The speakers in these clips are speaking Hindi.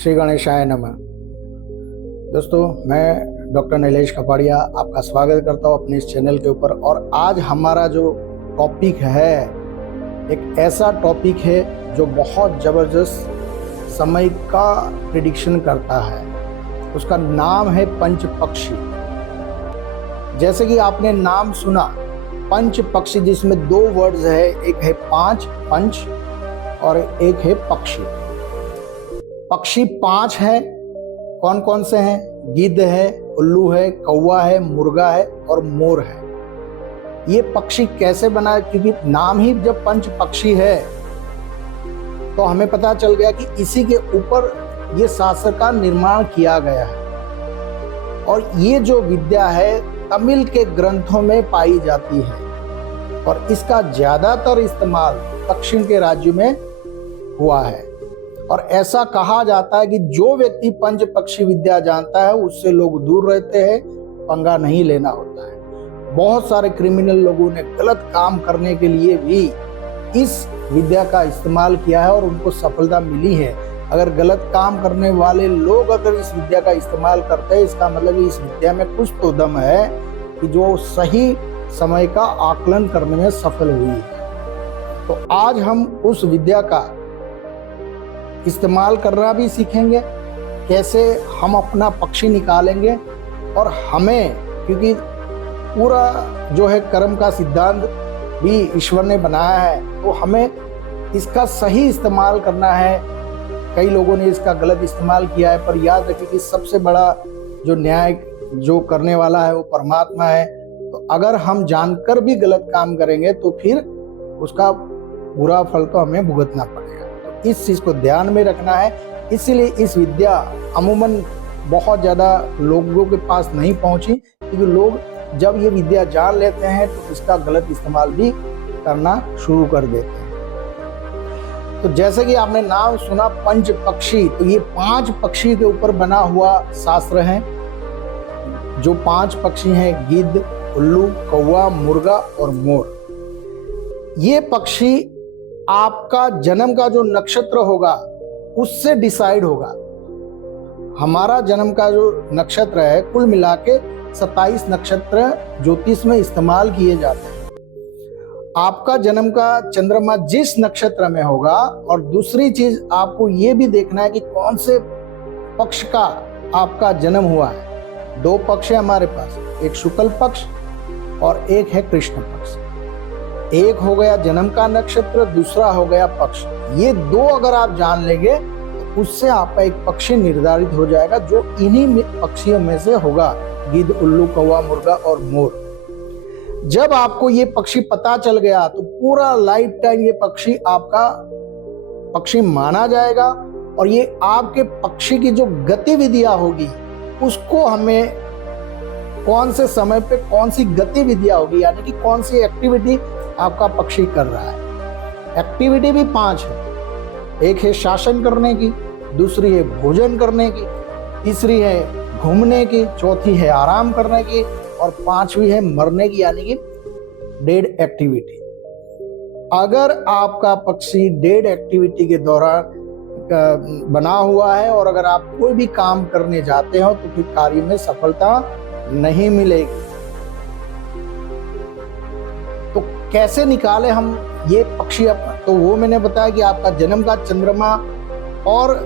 श्री गणेशाय नमः। दोस्तों, मैं डॉक्टर नीलेश कपाड़िया आपका स्वागत करता हूँ अपने इस चैनल के ऊपर। और आज हमारा जो टॉपिक है, एक ऐसा टॉपिक है जो बहुत ज़बरदस्त समय का प्रिडिक्शन करता है। उसका नाम है पंच पक्षी। जैसे कि आपने नाम सुना पंच पक्षी, जिसमें दो वर्ड्स है, एक है पांच, पंच, और एक है पक्षी। पक्षी पांच हैं। कौन कौन से हैं? गिद्ध है, उल्लू है, कौवा है, मुर्गा है और मोर है। ये पक्षी कैसे बना? क्योंकि नाम ही जब पंच पक्षी है तो हमें पता चल गया कि इसी के ऊपर ये शास्त्र का निर्माण किया गया है। और ये जो विद्या है तमिल के ग्रंथों में पाई जाती है और इसका ज्यादातर इस्तेमाल दक्षिण के राज्यों में हुआ है। और ऐसा कहा जाता है कि जो व्यक्ति पंच पक्षी विद्या जानता है उससे लोग दूर रहते हैं, पंगा नहीं लेना होता है। बहुत सारे क्रिमिनल लोगों ने गलत काम करने के लिए भी इस विद्या का इस्तेमाल किया है और उनको सफलता मिली है। अगर गलत काम करने वाले लोग अगर इस विद्या का इस्तेमाल करते हैं, इसका मतलब इस विद्या में कुछ तो दम है कि जो सही समय का आकलन करने में सफल हुई है। तो आज हम उस विद्या का इस्तेमाल करना भी सीखेंगे, कैसे हम अपना पक्षी निकालेंगे। और हमें, क्योंकि पूरा जो है कर्म का सिद्धांत भी ईश्वर ने बनाया है, तो हमें इसका सही इस्तेमाल करना है। कई लोगों ने इसका गलत इस्तेमाल किया है, पर याद रखिए कि सबसे बड़ा जो न्याय जो करने वाला है वो परमात्मा है। तो अगर हम जानकर भी गलत काम करेंगे तो फिर उसका बुरा फल तो हमें भुगतना पड़ेगा। इस चीज को ध्यान में रखना है। इसीलिए इस विद्या अमूमन बहुत ज्यादा लोगों के पास नहीं पहुंची, क्योंकि लोग जब ये विद्या जान लेते हैं तो इसका गलत इस्तेमाल भी करना शुरू कर देते हैं। तो जैसे कि आपने नाम सुना पंच पक्षी, तो ये पांच पक्षी के ऊपर बना हुआ शास्त्र है। जो पांच पक्षी हैं, गिद्ध, उल्लू, कौवा, मुर्गा और मोर। ये पक्षी आपका जन्म का जो नक्षत्र होगा उससे डिसाइड होगा। हमारा जन्म का जो नक्षत्र है, कुल मिला के 27 नक्षत्र ज्योतिष में इस्तेमाल किए जाते हैं। आपका जन्म का चंद्रमा जिस नक्षत्र में होगा, और दूसरी चीज आपको ये भी देखना है कि कौन से पक्ष का आपका जन्म हुआ है। दो पक्ष है हमारे पास, एक शुक्ल पक्ष और एक है कृष्ण पक्ष। एक हो गया जन्म का नक्षत्र, दूसरा हो गया पक्ष। ये दो अगर आप जान लेंगे तो उससे आपका एक पक्षी निर्धारित हो जाएगा, जो इन्हीं पक्षियों में से होगा, गिद्ध, उल्लू, कौवा, मुर्गा और मोर। जब आपको ये पक्षी पता चल गया तो पूरा लाइफ टाइम ये पक्षी आपका पक्षी माना जाएगा। और ये आपके पक्षी की जो गतिविधियां होगी उसको हमें कौन से समय पे कौन सी गतिविधियां होगी, यानी कि कौन सी एक्टिविटी आपका पक्षी कर रहा है। एक्टिविटी भी पांच है। एक है शासन करने की, दूसरी है भोजन करने की, तीसरी है घूमने की, चौथी है आराम करने की और पांचवी है मरने की, यानी कि डेड एक्टिविटी। अगर आपका पक्षी डेड एक्टिविटी के दौरान बना हुआ है और अगर आप कोई भी काम करने जाते हो तो फिर कार्य में सफलता नहीं मिलेगी। तो कैसे निकाले हम ये पक्षी अपना? तो वो मैंने बताया कि आपका जन्म का चंद्रमा, और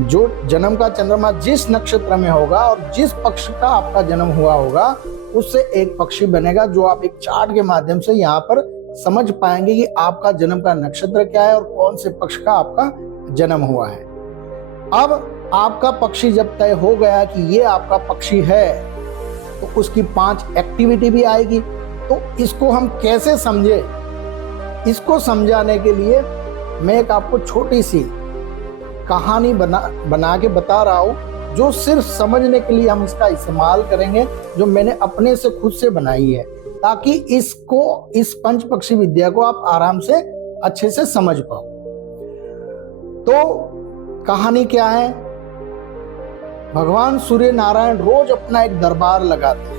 जो जन्म का चंद्रमा जिस नक्षत्र में होगा और जिस पक्ष का आपका जन्म हुआ होगा उससे एक पक्षी बनेगा, जो आप एक चार्ट के माध्यम से यहाँ पर समझ पाएंगे कि आपका जन्म का नक्षत्र क्या है और कौन से पक्ष का आपका जन्म हुआ है। अब आपका पक्षी जब तय हो गया कि ये आपका पक्षी है, तो उसकी 5 एक्टिविटी भी आएगी। तो इसको हम कैसे समझे? इसको समझाने के लिए मैं एक आपको छोटी सी कहानी बना के बता रहा हूं, जो सिर्फ समझने के लिए हम इसका इस्तेमाल करेंगे, जो मैंने अपने से खुद से बनाई है, ताकि इस पंच पक्षी विद्या को आप आराम से अच्छे से समझ पाओ। तो कहानी क्या है? भगवान सूर्य नारायण रोज अपना एक दरबार लगाते हैं।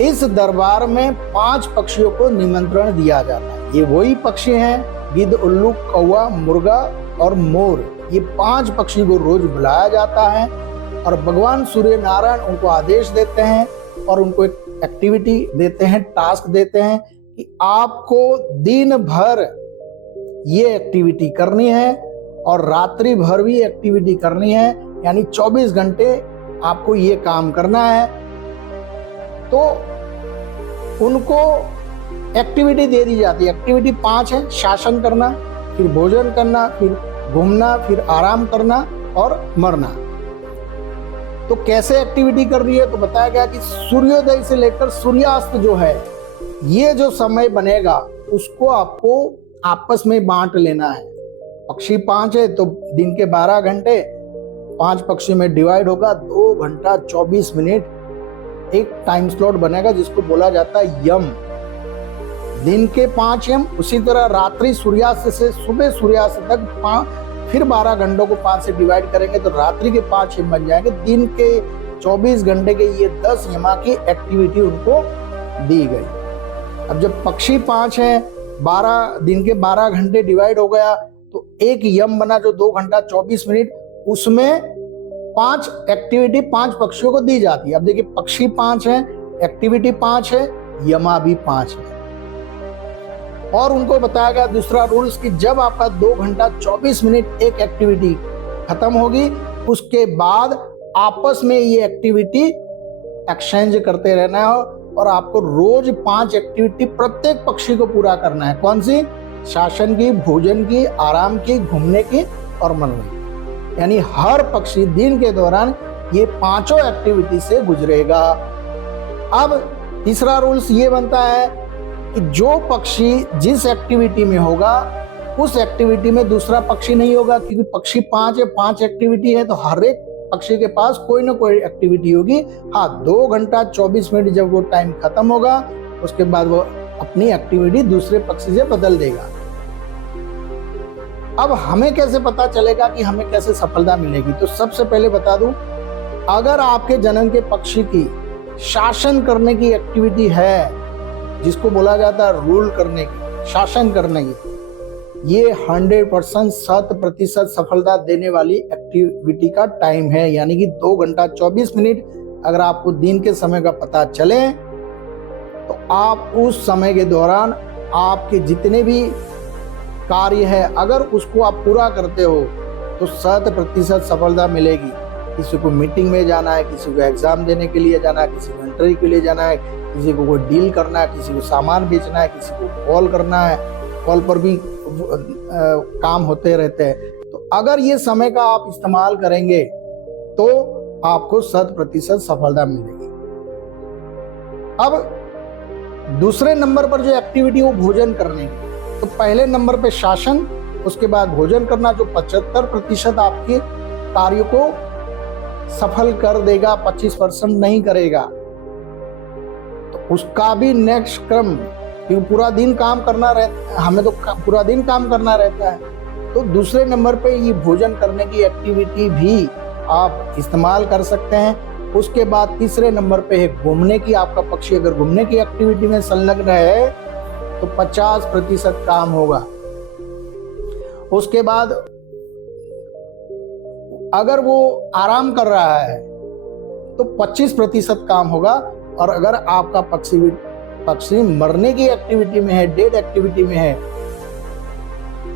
इस दरबार में 5 पक्षियों को निमंत्रण दिया जाता है। ये वही पक्षी हैं, गिद्ध, उल्लू, कौवा, मुर्गा और मोर। ये 5 पक्षी को रोज बुलाया जाता है और भगवान सूर्य नारायण उनको आदेश देते हैं और उनको एक एक्टिविटी देते हैं, टास्क देते हैं कि आपको दिन भर ये एक्टिविटी करनी है और रात्रि भर भी एक्टिविटी करनी है, यानी 24 घंटे आपको ये काम करना है। तो उनको एक्टिविटी दे दी जाती है। एक्टिविटी 5 है, शासन करना, फिर भोजन करना, फिर घूमना, फिर आराम करना और मरना। तो कैसे एक्टिविटी कर रही है, तो बताया गया कि सूर्योदय से लेकर सूर्यास्त जो है, ये जो समय बनेगा उसको आपको आपस में बांट लेना है। पक्षी 5 है तो दिन के 12 घंटे 5 पक्षी में डिवाइड होगा, 2 घंटा 24 मिनट एक टाइम स्लॉट बनेगा जिसको बोला जाता है यम। दिन के 5 यम, उसी तरह रात्रि सूर्यास्त से सुबह सूर्यास्त तक फिर 12 घंटों को 5 से डिवाइड करेंगे तो रात्रि के 5 यम बन जाएंगे। दिन के 24 घंटे के ये 10 यमा की एक्टिविटी उनको दी गई। अब जब पक्षी 5 है, 12 दिन के 12 घंटे डिवाइड हो गया तो एक यम बना जो 2 घंटा 24 मिनट, उसमें 5 एक्टिविटी 5 पक्षियों को दी जाती है। अब देखिए पक्षी 5 है, एक्टिविटी 5 है, यमा भी 5 है। और उनको बताया गया दूसरा रूल्स कि जब आपका 2 घंटा 24 मिनट एक एक्टिविटी खत्म होगी, उसके बाद आपस में ये एक्टिविटी एक्सचेंज करते रहना है और आपको रोज 5 एक्टिविटी प्रत्येक पक्षी को पूरा करना है। कौन सी? शासन की, भोजन की, आराम की, घूमने की और मरने की। यानी हर पक्षी दिन के दौरान ये 5 एक्टिविटी से गुजरेगा। अब तीसरा रूल्स ये बनता है कि जो पक्षी जिस एक्टिविटी में होगा उस एक्टिविटी में दूसरा पक्षी नहीं होगा, क्योंकि पक्षी 5 है, 5 एक्टिविटी है तो हर एक पक्षी के पास कोई ना कोई एक्टिविटी होगी। हाँ, 2 घंटा 24 मिनट जब वो टाइम खत्म होगा उसके बाद वो अपनी एक्टिविटी दूसरे पक्षी से बदल देगा। अब हमें कैसे पता चलेगा कि हमें कैसे सफलता मिलेगी? तो सबसे पहले बता दूं, अगर आपके जन्म के पक्षी की शासन करने की एक्टिविटी है, जिसको बोला जाता है रूल करने की, शासन करने की, ये 100% 100% सफलता देने वाली एक्टिविटी का टाइम है। यानी कि 2 घंटा 24 मिनट अगर आपको दिन के समय का पता चले तो आप उस समय के दौरान आपके जितने भी कार्य है अगर उसको आप पूरा करते हो तो 100% सफलता मिलेगी। किसी को मीटिंग में जाना है, किसी को एग्जाम देने के लिए जाना है, किसी को इंटरव्यू के लिए जाना है, किसी को कोई डील करना है, किसी को सामान बेचना है, किसी को कॉल करना है, कॉल पर भी काम होते रहते हैं। तो अगर ये समय का आप इस्तेमाल करेंगे तो आपको 100% सफलता मिलेगी। अब दूसरे नंबर पर जो एक्टिविटी वो भोजन करने की, तो पहले नंबर पे शासन, उसके बाद भोजन करना जो 75% आपके कार्य को सफल कर देगा, 25% नहीं करेगा। तो उसका भी नेक्स्ट क्रम, क्योंकि पूरा दिन काम करना रहता, हमें तो पूरा दिन काम करना रहता है, तो दूसरे नंबर पे ये भोजन करने की एक्टिविटी भी आप इस्तेमाल कर सकते हैं। उसके बाद तीसरे नंबर पे है घूमने की। आपका पक्षी अगर घूमने की एक्टिविटी में संलग्न है तो 50% काम होगा। उसके बाद अगर वो आराम कर रहा है तो 25% काम होगा। और अगर आपका पक्षी मरने की एक्टिविटी में है, डेड एक्टिविटी में है,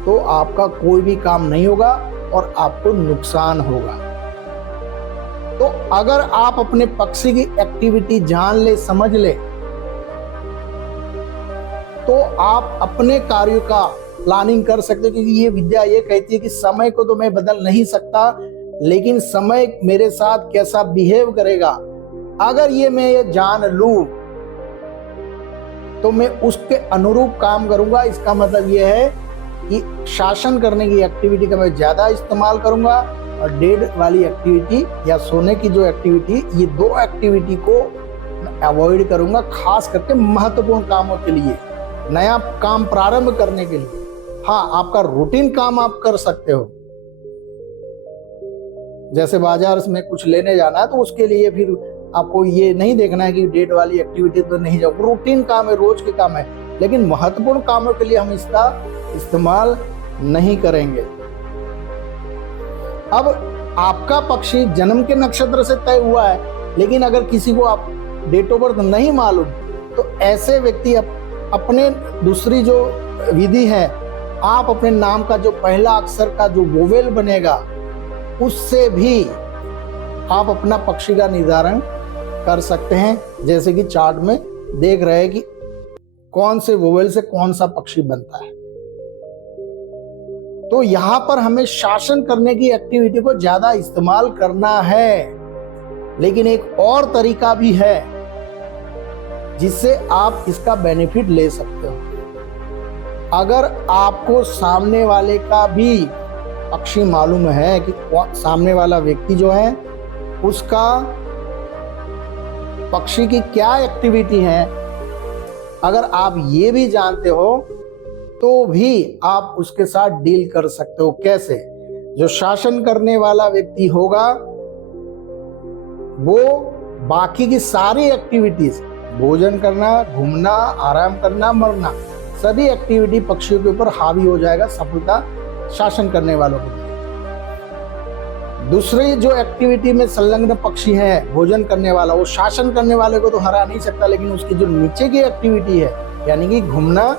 तो आपका कोई भी काम नहीं होगा और आपको नुकसान होगा। तो अगर आप अपने पक्षी की एक्टिविटी जान ले, समझ ले, तो आप अपने कार्यों का प्लानिंग कर सकते हो। क्योंकि ये विद्या ये कहती है कि समय को तो मैं बदल नहीं सकता, लेकिन समय मेरे साथ कैसा बिहेव करेगा, अगर ये मैं ये जान लूं तो मैं उसके अनुरूप काम करूंगा। इसका मतलब ये है कि शासन करने की एक्टिविटी का मैं ज्यादा इस्तेमाल करूंगा और डेड वाली एक्टिविटी या सोने की जो एक्टिविटी, ये 2 एक्टिविटी को अवॉइड करूंगा, खास करके महत्वपूर्ण कामों के लिए, नया काम प्रारंभ करने के लिए। हाँ, आपका रूटीन काम आप कर सकते हो, जैसे बाजार में कुछ लेने जाना है तो उसके लिए फिर आपको ये नहीं देखना है कि डेट वाली एक्टिविटी तो नहीं जाओ, रूटीन काम है, रोज के काम है। लेकिन महत्वपूर्ण कामों के लिए हम इसका इस्तेमाल नहीं करेंगे। अब आपका पक्षी जन्म के नक्षत्र से तय हुआ है, लेकिन अगर किसी को आप डेट ऑफ बर्थ नहीं मालूम, तो ऐसे व्यक्ति अपने दूसरी जो विधि है, आप अपने नाम का जो पहला अक्षर का जो वोवेल बनेगा, उससे भी आप अपना पक्षी का निर्धारण कर सकते हैं। जैसे कि चार्ट में देख रहे हैं कि कौन से वोवेल से कौन सा पक्षी बनता है। तो यहां पर हमें शासन करने की एक्टिविटी को ज्यादा इस्तेमाल करना है, लेकिन एक और तरीका भी है जिससे आप इसका बेनिफिट ले सकते हो। अगर आपको सामने वाले का भी पक्षी मालूम है कि सामने वाला व्यक्ति जो है उसका पक्षी की क्या एक्टिविटी है, अगर आप ये भी जानते हो तो भी आप उसके साथ डील कर सकते हो। कैसे? जो शासन करने वाला व्यक्ति होगा वो बाकी की सारी एक्टिविटीज, भोजन करना, घूमना, आराम करना, मरना, सभी एक्टिविटी पक्षियों के ऊपर हावी हो जाएगा सफलता शासन करने वालों के लिए। दूसरी जो एक्टिविटी में संलग्न पक्षी है, भोजन करने वाला, वो शासन करने वाले को तो हरा नहीं सकता, लेकिन उसकी जो नीचे की एक्टिविटी है, यानी कि घूमना,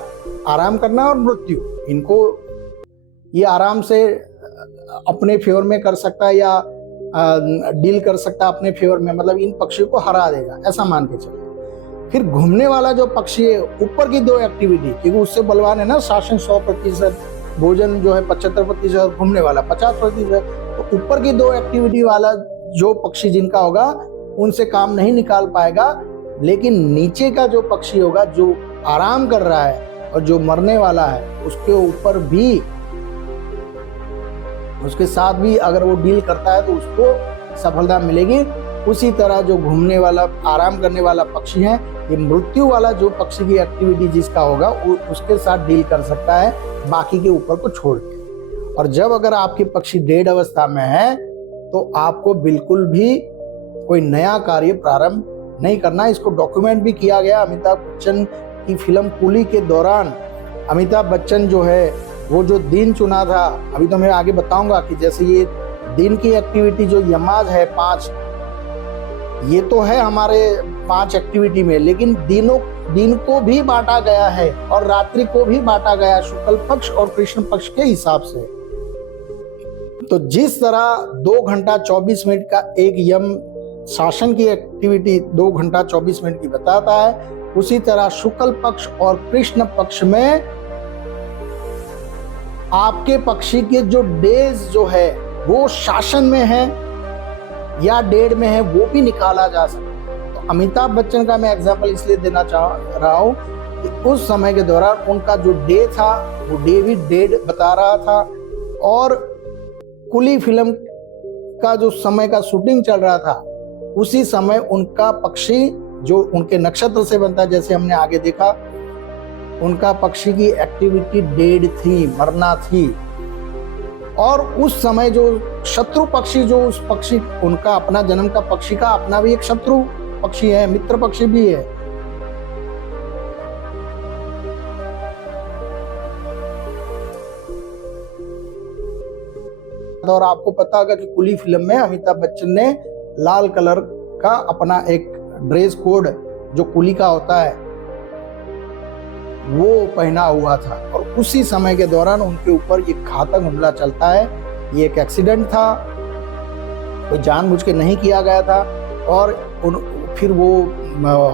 आराम करना और मृत्यु, इनको ये आराम से अपने फेवर में कर सकता है या डील कर सकता है अपने फेवर में, मतलब इन पक्षियों को हरा देगा, ऐसा मान के चलिए। फिर घूमने वाला जो पक्षी है, ऊपर की दो एक्टिविटी, क्योंकि उससे बलवान है ना, शासन 100%, भोजन जो है 75%, घूमने वाला 50%, तो ऊपर की दो एक्टिविटी वाला जो पक्षी जिनका होगा उनसे काम नहीं निकाल पाएगा, लेकिन नीचे का जो पक्षी होगा जो आराम कर रहा है और जो मरने वाला है, उसके ऊपर भी, उसके साथ भी अगर वो डील करता है तो उसको सफलता मिलेगी। उसी तरह जो घूमने वाला, आराम करने वाला पक्षी है, ये मृत्यु वाला जो पक्षी की एक्टिविटी जिसका होगा वो उसके साथ डील कर सकता है, बाकी के ऊपर को छोड़ के। और जब अगर आपके पक्षी डेड अवस्था में है तो आपको बिल्कुल भी कोई नया कार्य प्रारंभ नहीं करना। इसको डॉक्यूमेंट भी किया गया। अमिताभ बच्चन की फिल्म कूली के दौरान अमिताभ बच्चन जो है वो जो दिन चुना था, अभी तो मैं आगे बताऊंगा कि जैसे ये दिन की एक्टिविटी जो यमाज है 5, ये तो है हमारे 5 एक्टिविटी में, लेकिन दिन को भी बांटा गया है और रात्रि को भी बांटा गया, शुक्ल पक्ष और कृष्ण पक्ष के हिसाब से। तो जिस तरह 2 घंटा 24 मिनट का एक यम शासन की एक्टिविटी 2 घंटा 24 मिनट की बताता है, उसी तरह शुक्ल पक्ष और कृष्ण पक्ष में आपके पक्षी के जो डेज जो है वो शासन में है या डेड में है, वो भी निकाला जा सकता है। तो अमिताभ बच्चन का मैं एग्जांपल इसलिए देना चाह रहा हूं कि उस समय के दौरान उनका जो डे था वो डे भी डेड बता रहा था, और कुली फिल्म का जो समय का शूटिंग चल रहा था उसी समय उनका पक्षी जो उनके नक्षत्र से बनता है, जैसे हमने आगे देखा, उनका पक्षी की एक्टिविटी डेड थी, मरना थी। और उस समय जो शत्रु पक्षी, जो उस पक्षी, उनका अपना जन्म का पक्षी का अपना भी एक शत्रु पक्षी है, मित्र पक्षी भी है। और आपको पता होगा कि कुली फिल्म में अमिताभ बच्चन ने लाल कलर का अपना एक ड्रेस कोड जो कुली का होता है वो पहना हुआ था, और उसी समय के दौरान उनके ऊपर ये घातक हमला चलता है। ये एक एक्सीडेंट था, कोई जानबूझ के नहीं किया गया था, और फिर वो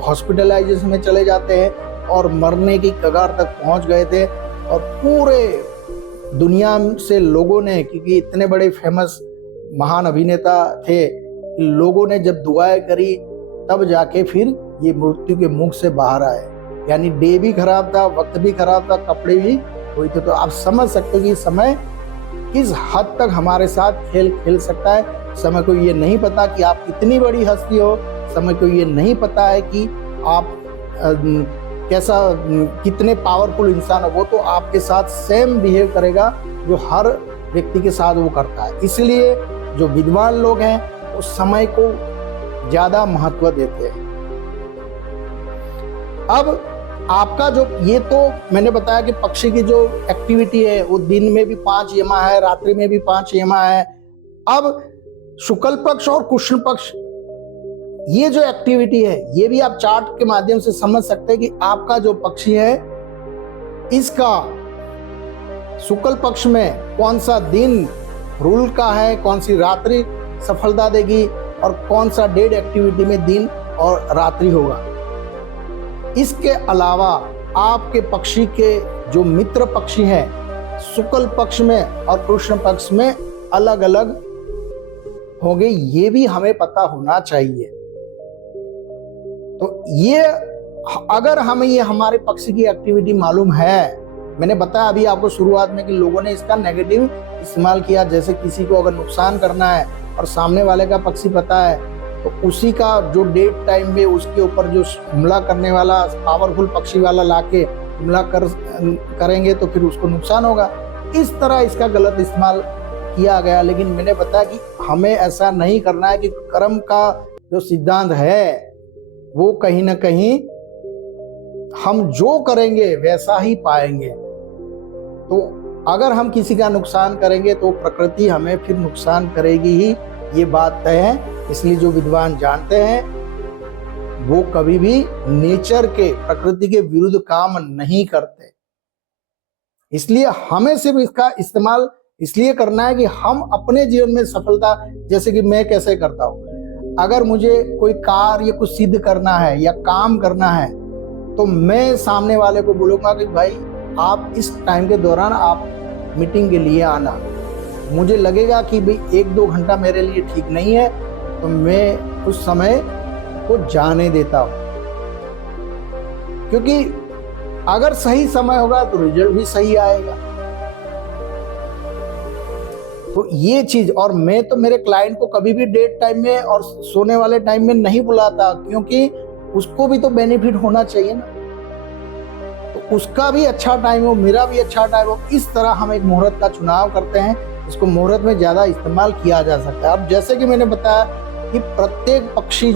हॉस्पिटलाइजेशन में चले जाते हैं और मरने की कगार तक पहुंच गए थे। और पूरे दुनिया से लोगों ने, क्योंकि इतने बड़े फेमस महान अभिनेता थे, लोगों ने जब दुआएं करी तब जाके फिर ये मृत्यु के मुख से बाहर आए। यानी डे भी खराब था, वक्त भी खराब था, कपड़े भी हुए थे। तो आप समझ सकते हो कि समय किस हद तक हमारे साथ खेल खेल सकता है। समय को ये नहीं पता कि आप कितनी बड़ी हस्ती हो, समय को ये नहीं पता है कि आप कैसा, कितने पावरफुल इंसान हो। वो तो आपके साथ सेम बिहेव करेगा जो हर व्यक्ति के साथ वो करता है। इसलिए जो विद्वान लोग हैं वो समय को ज्यादा महत्व देते हैं। अब आपका जो, ये तो मैंने बताया कि पक्षी की जो एक्टिविटी है वो दिन में भी 5 यमा है, रात्रि में भी 5 यमा है, अब शुक्ल पक्ष और कृष्ण पक्ष, ये जो एक्टिविटी है, ये भी आप चार्ट के माध्यम से समझ सकते हैं कि आपका जो पक्षी है, इसका शुक्ल पक्ष में कौन सा दिन रूल का है, कौन सी रात्रि सफलता देगी और कौन सा डेड एक्टिविटी में दिन और रात्रि होगा। इसके अलावा आपके पक्षी के जो मित्र पक्षी हैं, शुक्ल पक्ष में और कृष्ण पक्ष में अलग अलग होंगे, ये भी हमें पता होना चाहिए। तो ये अगर हमें ये हमारे पक्षी की एक्टिविटी मालूम है, मैंने बताया अभी आपको शुरुआत में कि लोगों ने इसका नेगेटिव इस्तेमाल किया, जैसे किसी को अगर नुकसान करना है और सामने वाले का पक्षी पता है तो उसी का जो डेट टाइम में उसके ऊपर जो हमला करने वाला पावरफुल पक्षी वाला लाके हमला करेंगे तो फिर उसको नुकसान होगा। इस तरह इसका गलत इस्तेमाल किया गया। लेकिन मैंने बताया कि हमें ऐसा नहीं करना है कि कर्म का जो सिद्धांत है वो कहीं ना कहीं हम जो करेंगे वैसा ही पाएंगे। तो अगर हम किसी का नुकसान करेंगे तो प्रकृति हमें फिर नुकसान करेगी ही, ये बात तय है। इसलिए जो विद्वान जानते हैं वो कभी भी नेचर के, प्रकृति के विरुद्ध काम नहीं करते। इसलिए हमें सिर्फ इसका इस्तेमाल इसलिए करना है कि हम अपने जीवन में सफलता, जैसे कि मैं कैसे करता हूँ, अगर मुझे कोई कार्य कुछ सिद्ध करना है या काम करना है तो मैं सामने वाले को बोलूँगा कि भाई आप इस टाइम के दौरान आप मीटिंग के लिए आना। मुझे लगेगा कि भाई 1-2 घंटा मेरे लिए ठीक नहीं है तो मैं उस समय को जाने देता हूँ, क्योंकि अगर सही समय होगा तो रिजल्ट भी सही आएगा। तो ये चीज, और मैं तो मेरे क्लाइंट को कभी भी डेट टाइम में और सोने वाले टाइम में नहीं बुलाता, क्योंकि उसको भी तो बेनिफिट होना चाहिए ना। तो उसका भी अच्छा टाइम हो, मेरा भी अच्छा टाइम हो, इस तरह हम एक मुहूर्त का चुनाव करते हैं। इसको मुहूर्त में ज्यादा इस्तेमाल किया जा सकता है। अब जैसे कि मैंने बताया कि प्रत्येक पक्षी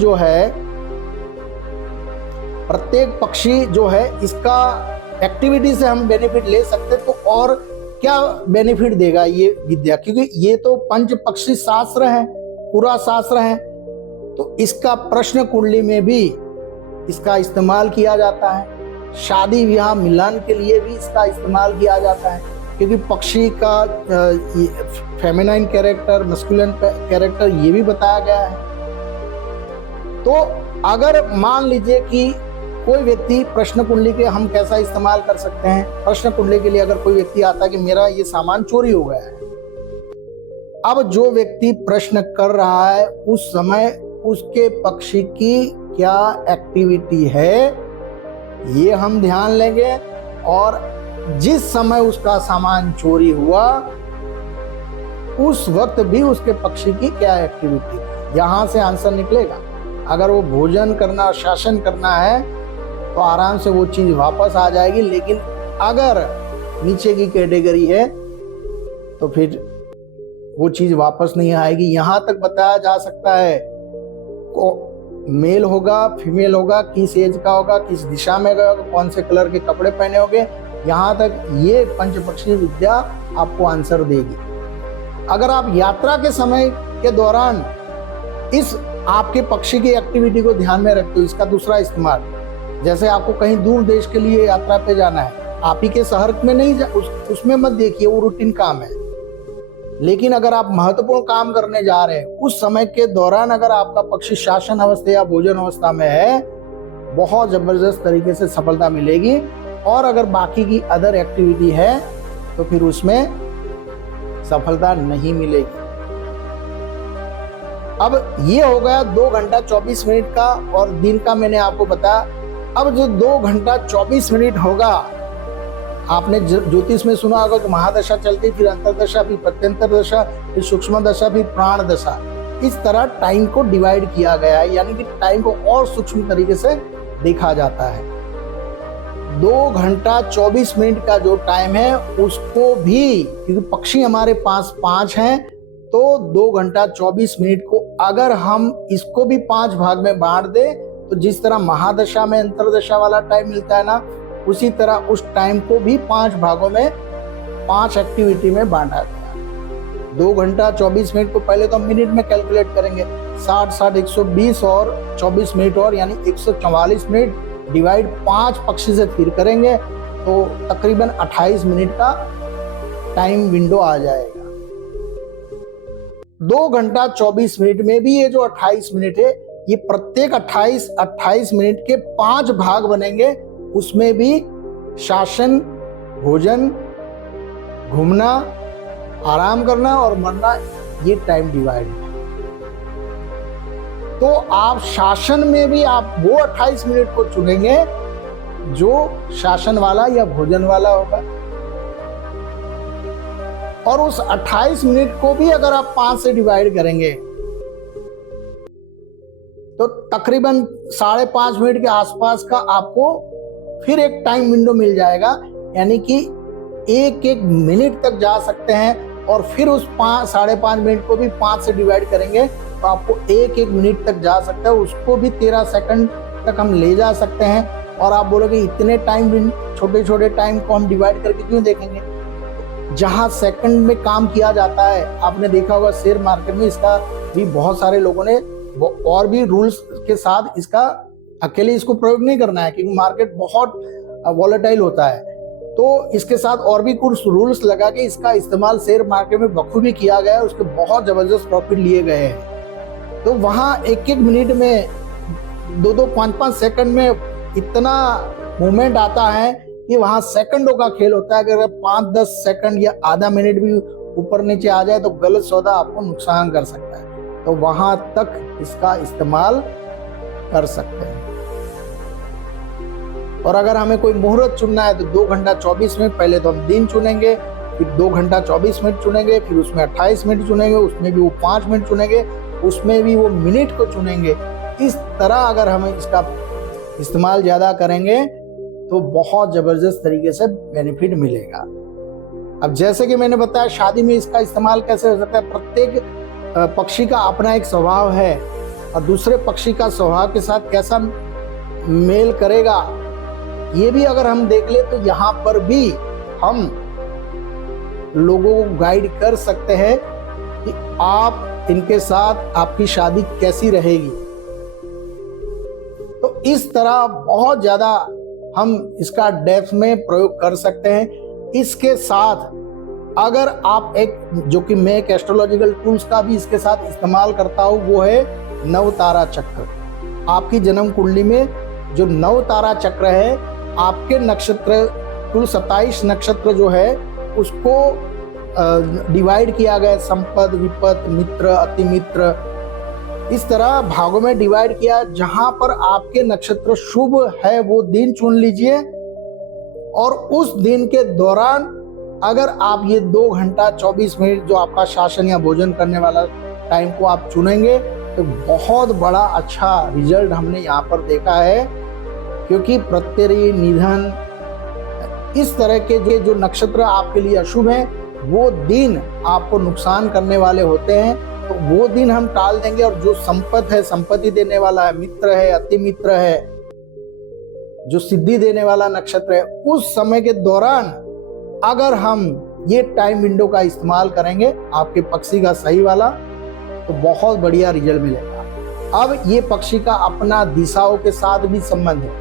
जो है इसका एक्टिविटी से हम बेनिफिट ले सकते, तो और क्या बेनिफिट देगा ये विद्या, क्योंकि ये तो पंच पक्षी शास्त्र है, पूरा शास्त्र है। तो इसका प्रश्न कुंडली में भी इसका इस्तेमाल किया जाता है, शादी विवाह मिलन के लिए भी इसका इस्तेमाल किया जाता है, क्योंकि पक्षी का फेमिनाइन कैरेक्टर, मस्कुलिन कैरेक्टर ये भी बताया गया है। तो अगर मान लीजिए कि कोई व्यक्ति प्रश्न कुंडली के हम कैसा इस्तेमाल कर सकते हैं, प्रश्न कुंडली के लिए अगर कोई व्यक्ति आता है कि मेरा ये सामान चोरी हो गया है, अब जो व्यक्ति प्रश्न कर रहा है उस समय उसके पक्षी की क्या एक्टिविटी है ये हम ध्यान लेंगे, और जिस समय उसका सामान चोरी हुआ उस वक्त भी उसके पक्षी की क्या एक्टिविटी, यहां से आंसर निकलेगा। अगर वो भोजन करना और शासन करना है तो आराम से वो चीज वापस आ जाएगी, लेकिन अगर नीचे की कैटेगरी है तो फिर वो चीज वापस नहीं आएगी। यहां तक बताया जा सकता है मेल होगा, फीमेल होगा, किस एज का होगा, किस दिशा में गया होगा, कौन से कलर के कपड़े पहने होंगे, यहाँ तक ये पंचपक्षी विद्या आपको आंसर देगी। अगर आप यात्रा के समय के दौरान इस आपके पक्षी की एक्टिविटी को ध्यान में रखते हो, इसका दूसरा इस्तेमाल, जैसे आपको कहीं दूर देश के लिए यात्रा पे जाना है, आप ही के शहर में नहीं उसमें मत देखिए, वो रूटीन काम है। लेकिन अगर आप महत्वपूर्ण काम करने जा रहे हैं उस समय के दौरान अगर आपका पक्षी शासन अवस्था या भोजन अवस्था में है, बहुत जबरदस्त तरीके से सफलता मिलेगी। और अगर बाकी की अदर एक्टिविटी है तो फिर उसमें सफलता नहीं मिलेगी। अब ये हो गया 2 घंटा 24 मिनट का, और दिन का मैंने आपको बताया। अब जो 2 घंटा 24 मिनट होगा, आपने ज्योतिष में सुना होगा कि महादशा चलती, फिर अंतरदशा, फिर प्रत्यंतर दशा, फिर सूक्ष्म दशा, फिर प्राण दशा। इस तरह टाइम को डिवाइड किया गया है, यानी कि टाइम को और सूक्ष्म तरीके से देखा जाता है। 2 घंटा 24 मिनट का जो टाइम है उसको भी, क्योंकि पक्षी हमारे पास 5 हैं, तो 2 घंटा 24 मिनट को अगर हम इसको भी 5 भाग में बांट दें तो जिस तरह महादशा में अंतरदशा वाला टाइम मिलता है ना, उसी तरह उस टाइम को भी 5 भागों में 5 एक्टिविटी में बांटा गया। 2 घंटा 24 मिनट को पहले तो हम मिनट में कैलकुलेट करेंगे, 60 120 और 24 मिनट और यानी 144 मिनट डिवाइड 5 पक्षी से फिर करेंगे तो तकरीबन 28 मिनट का टाइम विंडो आ जाएगा। 2 घंटा 24 मिनट में भी ये जो 28 मिनट है, ये प्रत्येक 28 मिनट के 5 भाग बनेंगे। उसमें भी शासन, भोजन, घूमना, आराम करना और मरना, ये टाइम डिवाइड है। तो आप शासन में भी आप वो 28 मिनट को चुनेंगे जो शासन वाला या भोजन वाला होगा, और उस 28 मिनट को भी अगर आप 5 से डिवाइड करेंगे तो तकरीबन 5.5 मिनट के आसपास का आपको फिर एक टाइम विंडो मिल जाएगा, यानी कि एक मिनट तक जा सकते हैं। और फिर उस 5.5 मिनट को भी 5 से डिवाइड करेंगे तो आपको एक मिनट तक जा सकता है, उसको भी 13 सेकंड तक हम ले जा सकते हैं। और आप बोलोगे इतने टाइम, छोटे छोटे टाइम को हम डिवाइड करके क्यों देखेंगे? जहां सेकंड में काम किया जाता है, आपने देखा होगा शेयर मार्केट में इसका भी बहुत सारे लोगों ने और भी रूल्स के साथ, इसका अकेले इसको प्रयोग नहीं करना है क्योंकि मार्केट बहुत वॉलेटाइल होता है, तो इसके साथ और भी कुछ रूल्स लगा के इसका इस्तेमाल शेयर मार्केट में बखूबी किया गया है, उसके बहुत जबरदस्त प्रॉफिट लिए गए हैं। तो वहाँ एक मिनट में 2 5 सेकंड में इतना मूवमेंट आता है कि वहाँ सेकंडों का खेल होता है। अगर 5-10 सेकंड या आधा मिनट भी ऊपर नीचे आ जाए तो गलत सौदा आपको नुकसान कर सकता है, तो वहां तक इसका इस्तेमाल कर सकते हैं। और अगर हमें कोई मुहूर्त चुनना है तो 2 घंटा 24 मिनट, पहले तो हम दिन चुनेंगे, फिर 2 घंटा 24 मिनट चुनेंगे, फिर उसमें 28 मिनट चुनेंगे, उसमें भी वो 5 मिनट चुनेंगे, उसमें भी वो मिनट को चुनेंगे। इस तरह अगर हम इसका इस्तेमाल ज़्यादा करेंगे तो बहुत ज़बरदस्त तरीके से बेनिफिट मिलेगा। अब जैसे कि मैंने बताया, शादी में इसका इस्तेमाल कैसे हो सकता है? प्रत्येक पक्षी का अपना एक स्वभाव है और दूसरे पक्षी का स्वभाव के साथ कैसा मेल करेगा, ये भी अगर हम देख ले तो यहाँ पर भी हम लोगों को गाइड कर सकते हैं कि आप इनके साथ आपकी शादी कैसी रहेगी। तो इस तरह बहुत ज़्यादा हम इसका डेप्थ में प्रयोग कर सकते हैं। इसके साथ अगर आप जो कि मैं एक एस्ट्रोलॉजिकल टूल्स का भी इसके साथ इस्तेमाल करता हूँ, वो है नवतारा चक्र। आपकी जन्म कुंडली में जो नवतारा चक्र है, आपके नक्षत्र कुल 27 नक्षत्र जो है उसको डिवाइड किया गया, संपद, विपत, मित्र, अति मित्र, इस तरह भागों में डिवाइड किया। जहां पर आपके नक्षत्र शुभ है वो दिन चुन लीजिए, और उस दिन के दौरान अगर आप ये 2 घंटा 24 मिनट जो आपका शासन या भोजन करने वाला टाइम को आप चुनेंगे तो बहुत बड़ा अच्छा रिजल्ट हमने यहाँ पर देखा है। क्योंकि प्रत्यय, निधन, इस तरह के जो नक्षत्र आपके लिए अशुभ हैं, वो दिन आपको नुकसान करने वाले होते हैं, तो वो दिन हम टाल देंगे। और जो संपत्ति है, संपत्ति देने वाला है, मित्र है, अति मित्र है, जो सिद्धि देने वाला नक्षत्र है, उस समय के दौरान अगर हम ये टाइम विंडो का इस्तेमाल करेंगे आपके पक्षी का सही वाला, तो बहुत बढ़िया रिजल्ट मिलेगा। अब ये पक्षी का अपना दिशाओं के साथ भी संबंध है।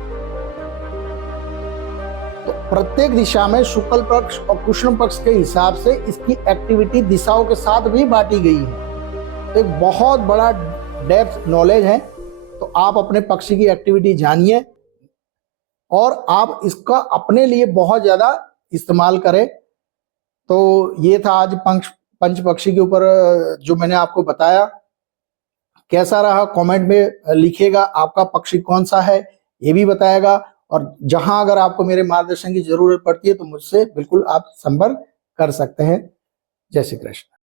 तो प्रत्येक दिशा में शुक्ल पक्ष और कृष्ण पक्ष के हिसाब से इसकी एक्टिविटी दिशाओं के साथ भी बांटी गई है। तो एक बहुत बड़ा डेप्थ नॉलेज है। तो आप अपने पक्षी की एक्टिविटी जानिए और आप इसका अपने लिए बहुत ज्यादा इस्तेमाल करें। तो ये था आज पंच पक्षी के ऊपर जो मैंने आपको बताया। कैसा रहा कमेंट में लिखिएगा, आपका पक्षी कौन सा है ये भी बताएगा। और जहां अगर आपको मेरे मार्गदर्शन की जरूरत पड़ती है तो मुझसे बिल्कुल आप संपर्क कर सकते हैं। जय श्री कृष्ण।